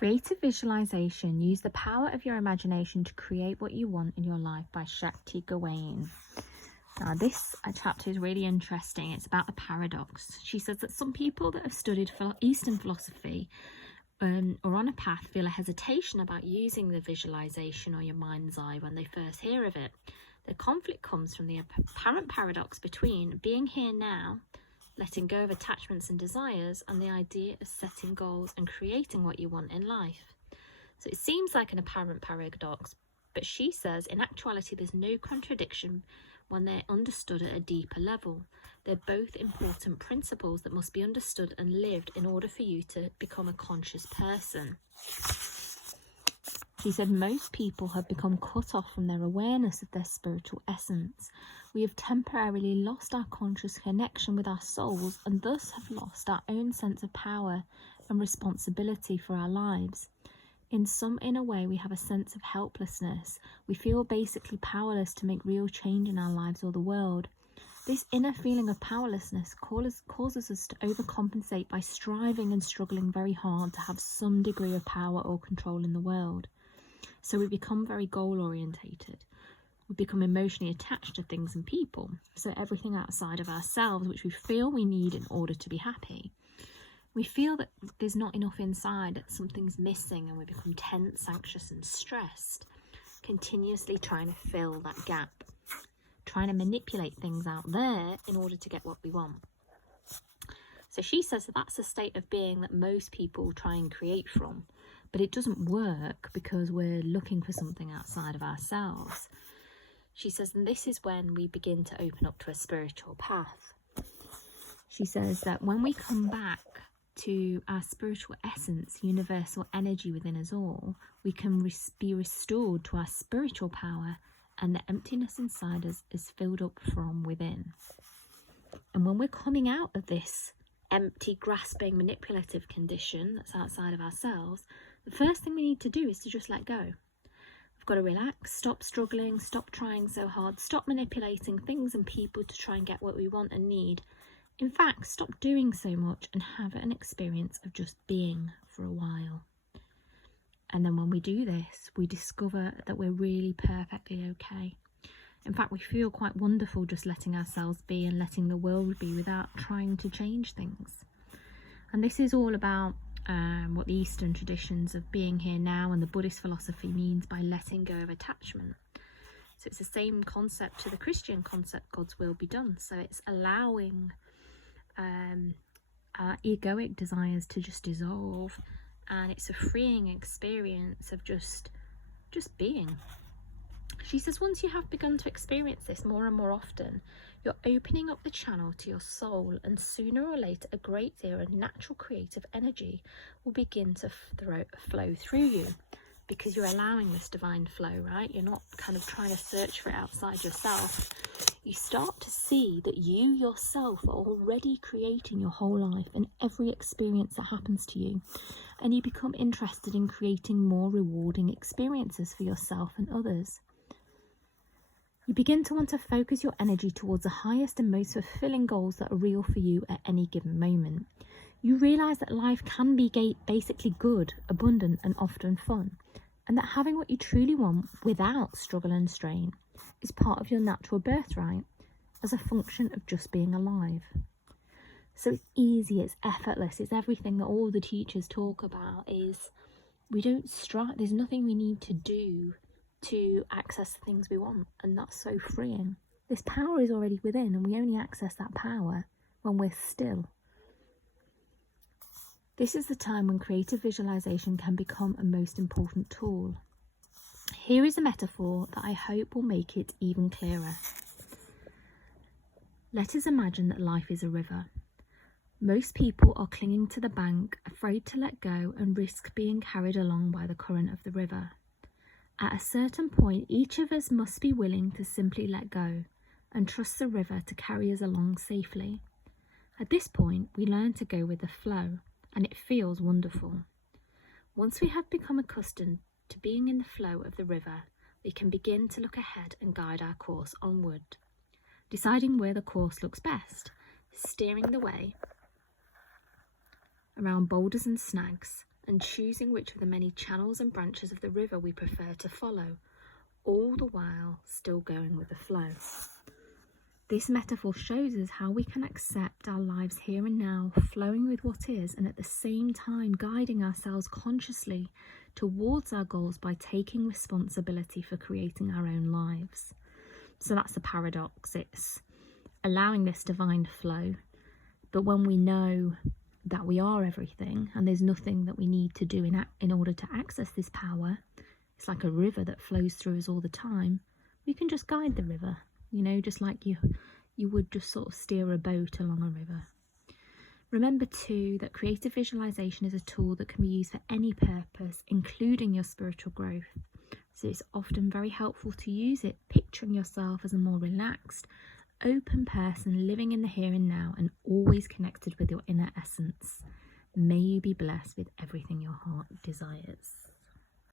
Creative Visualization. Use the power of your imagination to create what you want in your life by Shakti, Gawain. Now this chapter is really interesting. It's about the paradox. She says that some people that have studied Eastern philosophy or on a path feel a hesitation about using the visualization or your mind's eye when they first hear of it. The conflict comes from the apparent paradox between being here now, letting go of attachments and desires, and the idea of setting goals and creating what you want in life. So it seems like an apparent paradox, but she says in actuality there's no contradiction when they're understood at a deeper level. They're both important principles that must be understood and lived in order for you to become a conscious person. She said most people have become cut off from their awareness of their spiritual essence. We have temporarily lost our conscious connection with our souls and thus have lost our own sense of power and responsibility for our lives. In some inner way, we have a sense of helplessness. We feel basically powerless to make real change in our lives or the world. This inner feeling of powerlessness causes us to overcompensate by striving and struggling very hard to have some degree of power or control in the world. So we become very goal-orientated. We become emotionally attached to things and people. So everything outside of ourselves, which we feel we need in order to be happy. We feel that there's not enough inside, that something's missing, and we become tense, anxious and stressed, continuously trying to fill that gap, trying to manipulate things out there in order to get what we want. So she says that that's a state of being that most people try and create from, but it doesn't work because we're looking for something outside of ourselves. She says, and this is when we begin to open up to a spiritual path. She says that when we come back to our spiritual essence, universal energy within us all, we can be restored to our spiritual power, and the emptiness inside us is filled up from within. And when we're coming out of this empty, grasping, manipulative condition that's outside of ourselves, the first thing we need to do is to just let go. We've got to relax, stop struggling, stop trying so hard, stop manipulating things and people to try and get what we want and need. In fact, stop doing so much and have an experience of just being for a while. And then when we do this, we discover that we're really perfectly okay. In fact, we feel quite wonderful just letting ourselves be and letting the world be without trying to change things. And this is all about what the Eastern traditions of being here now and the Buddhist philosophy means by letting go of attachment. So it's the same concept to the Christian concept, God's will be done. So it's allowing our egoic desires to just dissolve, and it's a freeing experience of just being. She says once you have begun to experience this more and more often, you're opening up the channel to your soul, and sooner or later a great deal of natural creative energy will begin to flow through you, because you're allowing this divine flow, right? You're not kind of trying to search for it outside yourself. You start to see that you yourself are already creating your whole life and every experience that happens to you, and you become interested in creating more rewarding experiences for yourself and others. You begin to want to focus your energy towards the highest and most fulfilling goals that are real for you at any given moment. You realise that life can be basically good, abundant and often fun, and that having what you truly want without struggle and strain is part of your natural birthright as a function of just being alive. So it's easy, it's effortless, it's everything that all the teachers talk about. Is we don't strive, there's nothing we need to do to access the things we want, and that's so freeing. This power is already within, and we only access that power when we're still. This is the time when creative visualization can become a most important tool. Here is a metaphor that I hope will make it even clearer. Let us imagine that life is a river. Most people are clinging to the bank, afraid to let go and risk being carried along by the current of the river. At a certain point, each of us must be willing to simply let go and trust the river to carry us along safely. At this point, we learn to go with the flow, and it feels wonderful. Once we have become accustomed to being in the flow of the river, we can begin to look ahead and guide our course onward, deciding where the course looks best, steering the way around boulders and snags, and choosing which of the many channels and branches of the river we prefer to follow, all the while still going with the flow. This metaphor shows us how we can accept our lives here and now, flowing with what is, and at the same time guiding ourselves consciously towards our goals by taking responsibility for creating our own lives. So that's the paradox. It's allowing this divine flow, but when we know that we are everything and there's nothing that we need to do in order to access this power, it's like a river that flows through us all the time. We can just guide the river, just like you would just sort of steer a boat along a river. Remember too that creative visualization is a tool that can be used for any purpose, including your spiritual growth. So it's often very helpful to use it picturing yourself as a more relaxed, open person living in the here and now and always connected with your inner essence. May you be blessed with everything your heart desires.